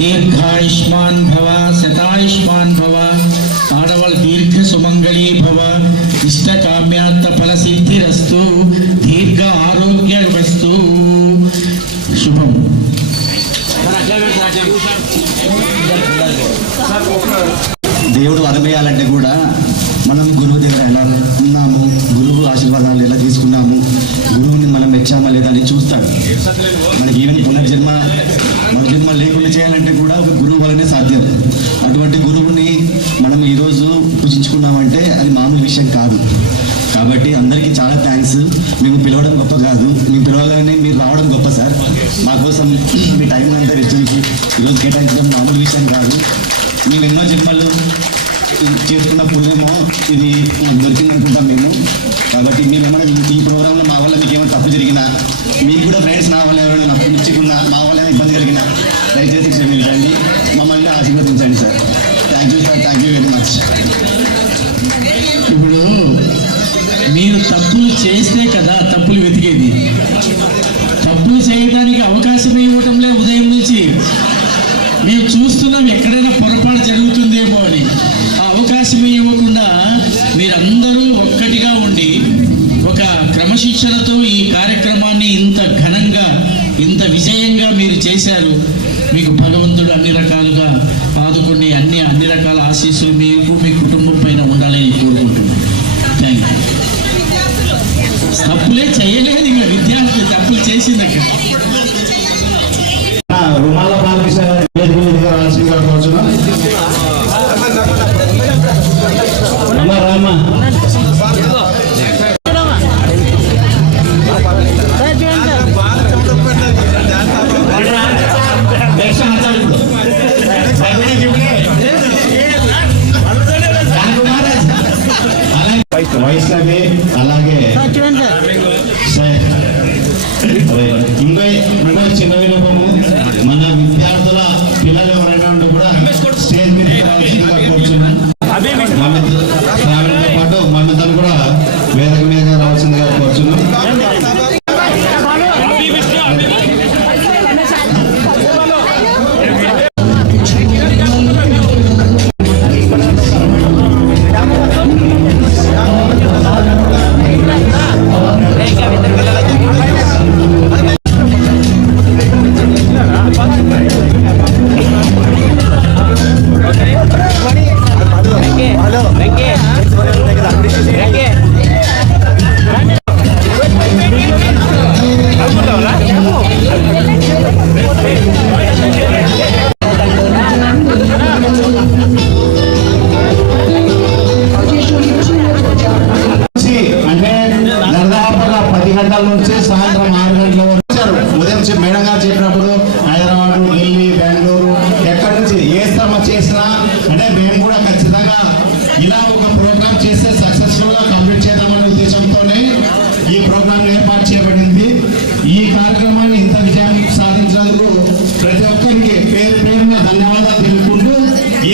దీర్ఘాయుష్మాన్ భవ, శతాయుష్మాన్ భవ, ఆడవాళ్ళు దీర్ఘ సుమంగళీ భవ, ఇష్టకామ్యార్థ ఫల సిద్ధిరస్తు, దీర్ఘ ఆరోగ్యవస్తు. శుభం. దేవుడు వరమేయాలంటే కూడా మనం గురువు దగ్గర ఎలా ఉన్నాము, గురువు ఆశీర్వాదాలు ఎలా తీసుకున్నాము, గురువుని మనం మెచ్చామా లేదా అని చూస్తాడు. మనకి ఈవెన్ పునర్జన్మ లేకుండా చేయాలంటే కూడా ఒక గురువు వల్లనే సాధ్యం. అటువంటి గురువుని మనం ఈరోజు పూజించుకున్నామంటే అది మామూలు విషయం కాదు. కాబట్టి అందరికీ చాలా థ్యాంక్స్. మేము పిలవడం గొప్ప కాదు, మేము పిలవగానే మీరు రావడం గొప్ప సార్. మా కోసం మీ టైం అంతా వెచ్చించి ఈరోజు కేటాయించడం మామూలు విషయం కాదు. మేము ఎన్నో జన్మలు చేసుకున్న పుణ్యమో ఇది దొరికింది అనుకుంటాం మేము. కాబట్టి మేము ఏమైనా ఈ ప్రోగ్రాంలో మా వల్ల మీకు ఏమైనా తప్పు జరిగినా, మీకు కూడా ఫ్రెండ్స్ నా వల్ల ఎవరైనా నప్పు ఇచ్చుకున్నా, మా వల్ల ఏమైనా ఇబ్బంది కలిగినా దయచేసి క్షమించండి, మమ్మల్ని ఆశీర్వదించండి sir. Thank you sir, thank you very much. ఇప్పుడు మీరు తప్పులు చేస్తే కదా తప్పులు వెతికేది. తప్పులు చేయడానికి అవకాశం ఇవ్వటంలే ఉదయం నుంచి. మేము చూస్తున్నాం ఎక్కడైనా పొరపాటు జరుగుతుందేమో అని. ఆ అవకాశం ఇవ్వకుండా మీరందరూ ఒక్కటిగా ఉండి ఒక క్రమశిక్షణతో ఈ కార్యక్రమాన్ని ఇంత ఘనంగా, ఇంత విజయంగా మీరు చేశారు. మీకు భగవంతుడు అన్ని రకాలుగా ఆదుకుని అన్ని రకాల ఆశీస్సులు మీకు మీ కుటుంబం పైన ఉండాలని కోరుకుంటున్నాను. Thank you. తప్పులే చేయలేదు, ఇంకా విద్యార్థి తప్పులు చేసిందక్క. రుమాల బాలకృష్ణ వైష్ణవి, అలాగే ఇంకో చిన్న వినపము, మన విద్యార్థుల పిల్లలు ఎవరైనా ఉంటే కూడా స్టేజ్ మీద కూర్చున్నాం. శ్రావణితో పాటు మమ్మల్ని కూడా వేదిక మీద రావాల్సిందిగా కూర్చున్నాం. నుంచి సాయంత్రం 6 గంటల వరకు ఉదయం మేడం గారు చెప్పినప్పుడు హైదరాబాద్, ఢిల్లీ, బెంగళూరు ఎక్కడి నుంచి ఏ శ్రమ చేసినా అంటే మేము కూడా ఖచ్చితంగా ఇలా ఒక ప్రోగ్రామ్ చేస్తే సక్సెస్ఫుల్ గా కంప్లీట్ చేద్దామనే ఉద్దేశంతోనే ఈ ప్రోగ్రామ్ ఏర్పాటు చేయబడింది. ఈ కార్యక్రమాన్ని ఇంత విజయం సాధించినందుకు ప్రతి ఒక్కరికి పేరు పేరున ధన్యవాదాలు తెలుపుకుంటూ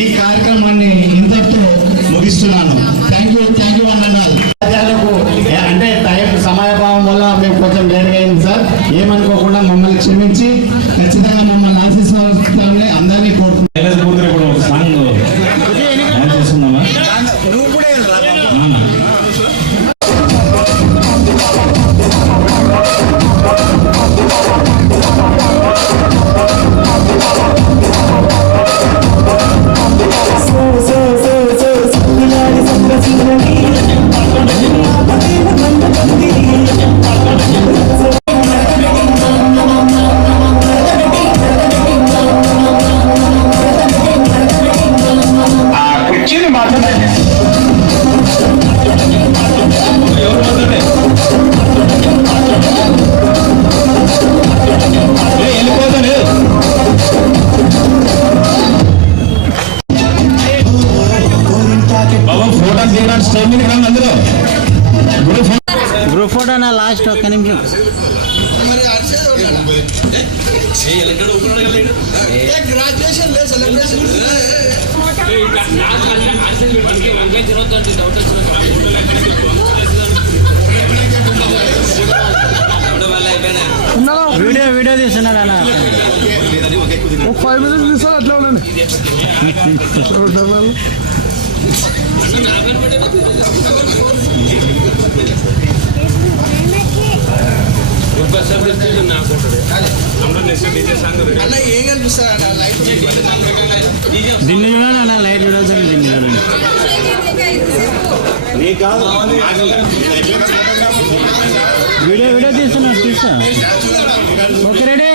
ఈ కార్యక్రమాన్ని ఇంతటితో ముగిస్తున్నాను. థ్యాంక్ యూ అన్నారు. అంటే టైం సమయభావం వల్ల మేము కొంచెం లేట్గా అయింది సార్, ఏమనుకోకుండా మమ్మల్ని క్షమించి ఖచ్చితంగా మమ్మల్ని ఆశీస్సులని అందరినీ కోరుకుంటున్నాం. సాంగ్ చేస్తున్నామా? గ్రూప్ ఫోటో నా లాస్ట్ ఒక్క నిమిషం. వీడియో తీస్తున్నాడు అన్న. 5 minutes తీస్తారు అట్లా ఉండండి. దీన్ని చూడాలి అలా లైట్ చూడాలి దీన్ని చూడండి. వీడియో వీడియో తీస్తా ఓకే రెడీ